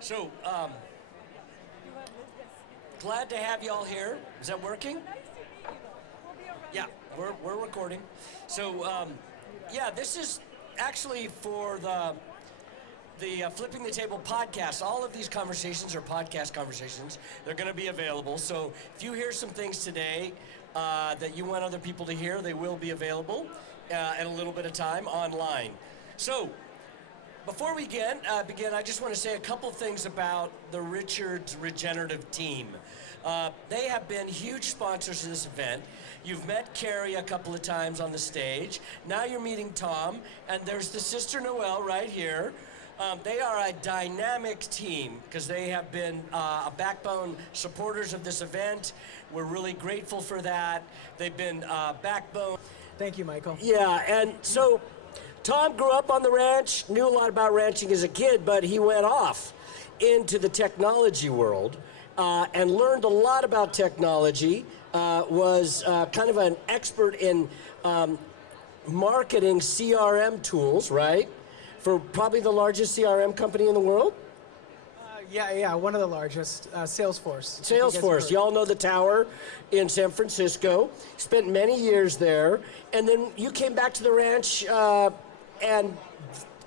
So, glad to have you all here. Is that working? Yeah, we're recording. So, yeah, this is actually for the Flipping the Table podcast. All of these conversations are podcast conversations. They're going to be available. So if you hear some things today that you want other people to hear, they will be available in a little bit of time online. So before we begin, I just want to say a couple things about the Richards Regenerative team. They have been huge sponsors of this event. You've met Carrie a couple of times on the stage. Now you're meeting Tom, and there's the sister Noelle right here. They are a dynamic team because they have been a backbone supporters of this event. We're really grateful for that. They've been backbone. Thank you, Michael. Yeah, and so Tom grew up on the ranch, knew a lot about ranching as a kid, but he went off into the technology world and learned a lot about technology, was kind of an expert in marketing CRM tools, right? For probably the largest CRM company in the world? Yeah, one of the largest, Salesforce. Salesforce, y'all know the tower in San Francisco. Spent many years there, and then you came back to the ranch and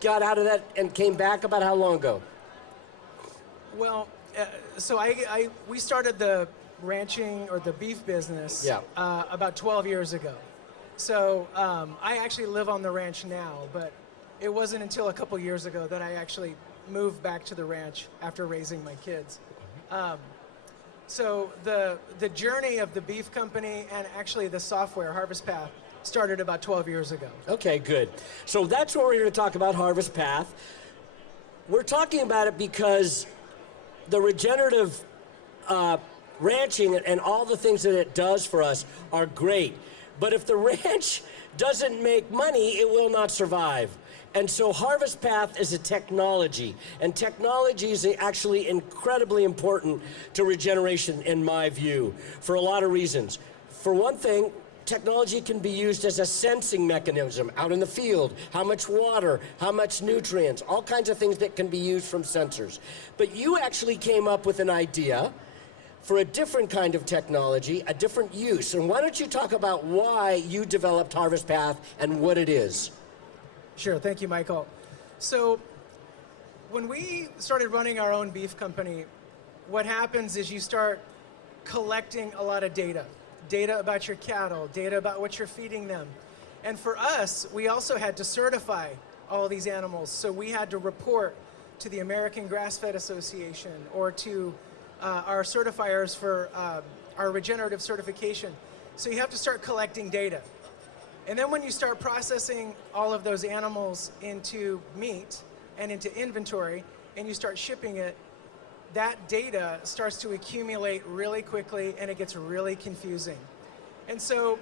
got out of that and came back about how long ago? Well, so we started the ranching or the beef business about 12 years ago. So I actually live on the ranch now, but it wasn't until a couple years ago that I actually moved back to the ranch after raising my kids. So the journey of the beef company and actually the software, HarvestPath, started about 12 years ago. Okay, good. So that's what we're here to talk about, HarvestPath. We're talking about it because the regenerative ranching and all the things that it does for us are great. But if the ranch doesn't make money, it will not survive. And so HarvestPath is a technology, and technology is actually incredibly important to regeneration in my view, for a lot of reasons. For one thing, technology can be used as a sensing mechanism out in the field, how much water, how much nutrients, all kinds of things that can be used from sensors. But you actually came up with an idea for a different kind of technology, a different use. And why don't you talk about why you developed HarvestPath and what it is? Sure, thank you, Michael. So when we started running our own beef company, what happens is you start collecting a lot of data about your cattle, data about what you're feeding them. And for us, we also had to certify all these animals. So we had to report to the American Grass-Fed Association or to our certifiers for our regenerative certification. So you have to start collecting data. And then when you start processing all of those animals into meat and into inventory, and you start shipping it, that data starts to accumulate really quickly, and it gets really confusing. And so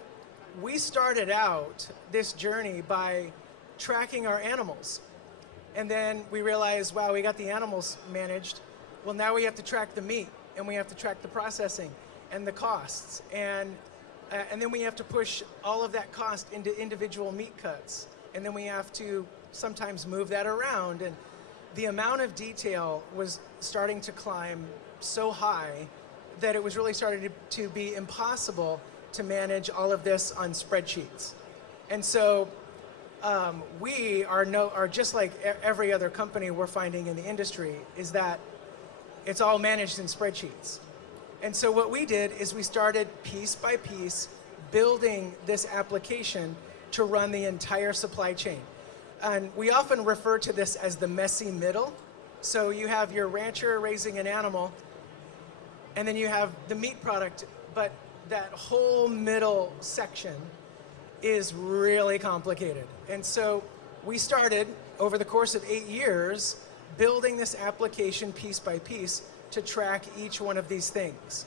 we started out this journey by tracking our animals. And then we realized, wow, we got the animals managed. Well, now we have to track the meat, and we have to track the processing and the costs. And then we have to push all of that cost into individual meat cuts. And then we have to sometimes move that around. And the amount of detail was starting to climb so high that it was really starting to be impossible to manage all of this on spreadsheets. And so we are just like every other company we're finding in the industry, is that it's all managed in spreadsheets. And so what we did is we started piece by piece building this application to run the entire supply chain. And we often refer to this as the messy middle. So you have your rancher raising an animal, and then you have the meat product, but that whole middle section is really complicated. And so we started, over the course of 8 years, building this application piece by piece to track each one of these things.